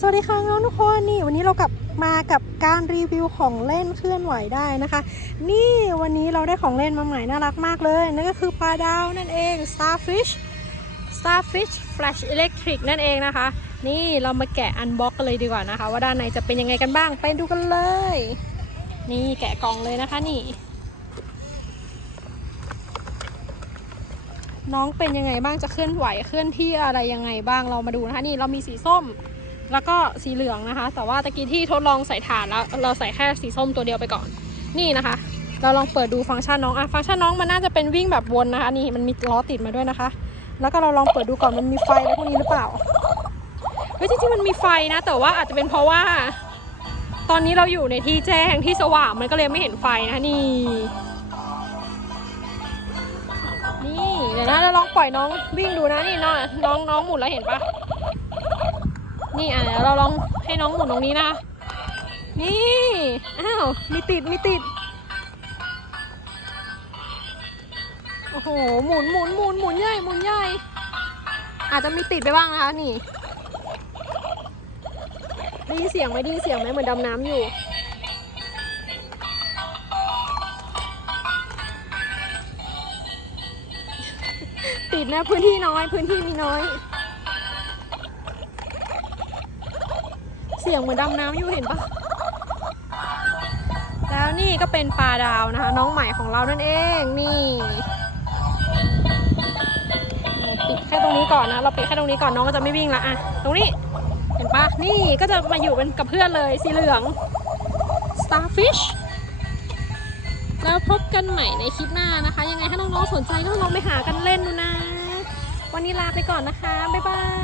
สวัสดีค่ะน้องทุกคนนี่วันนี้เรากลับมากับการรีวิวของเล่นเคลื่อนไหวได้นะคะ นี่วันนี้เราได้ของเล่นมาใหม่น่ารักมากเลย นั่นก็คือปลาดาวนั่นเอง starfish starfish flash electric นั่นเองนะคะ นี่เรามาแกะอันบ็อกกันเลยดีกว่านะคะ ว่าด้านในจะเป็นยังไงกันบ้างไปดูกันเลย นี่แกะกล่องเลยนะคะนี่ น้องเป็นยังไงบ้างจะเคลื่อนไหวเคลื่อนที่อะไรยังไงบ้างเรามาดูนะคะ นี่เรามีสีส้ม แล้วก็สีเหลืองนะคะ แต่ว่าตะกี้ที่ทดลองใส่ฐานแล้ว เราใส่แค่สีส้มตัวเดียวไปก่อน นี่นะคะ เราลองเปิดดูฟังก์ชันน้องอะฟังก์ชันน้องมันน่าจะเป็นวิ่งแบบวนนะคะ นี่มันมีล้อติดมาด้วยนะคะ แล้วก็เราลองเปิดดูก่อนมันมีไฟอะไรพวกนี้หรือเปล่าเฮ้ยจริงๆมันมีไฟนะ แต่ว่าอาจจะเป็นเพราะว่า ตอนนี้เราอยู่ในที่แจ้งที่สว่างมันก็เลยไม่เห็นไฟนะนี่ นี่เดี๋ยวนะเราลองปล่อยน้องวิ่งดูนะนี่น้องน้องน้องหมุนแล้วเห็นปะ นี่อะเดี๋ยวเราลองให้น้องหมุนตรงนี้นะนี่ อ้าว มีติด มีติด โอ้โห หมุนหมุนหมุนหมุนใหญ่ หมุนใหญ่ อาจจะมีติดไปบ้างนะคะ นี่ได้ยินเสียงไหมได้ยินเสียงไหมเหมือนดำน้ำอยู่ ติดนะพื้นที่น้อย พื้นที่มีน้อย เสียงเหมือนดำน้ำอยู่เห็นปะแล้วนี่ก็เป็นปลาดาวนะคะ น้องใหม่ของเรานั่นเองนี่ปิดแค่ตรงนี้ก่อนนะ เราปิดแค่ตรงนี้ก่อนน้องก็จะไม่วิ่งละอะตรงนี้เห็นปะนี่ก็จะมาอยู่เป็นกับเพื่อนเลยสีเหลือง starfish แล้วพบกันใหม่ในคลิปหน้านะคะ ยังไงถ้าน้องๆสนใจก็ลองไปหากันเล่นดูนะ วันนี้ลาไปก่อนนะคะ บ๊ายบาย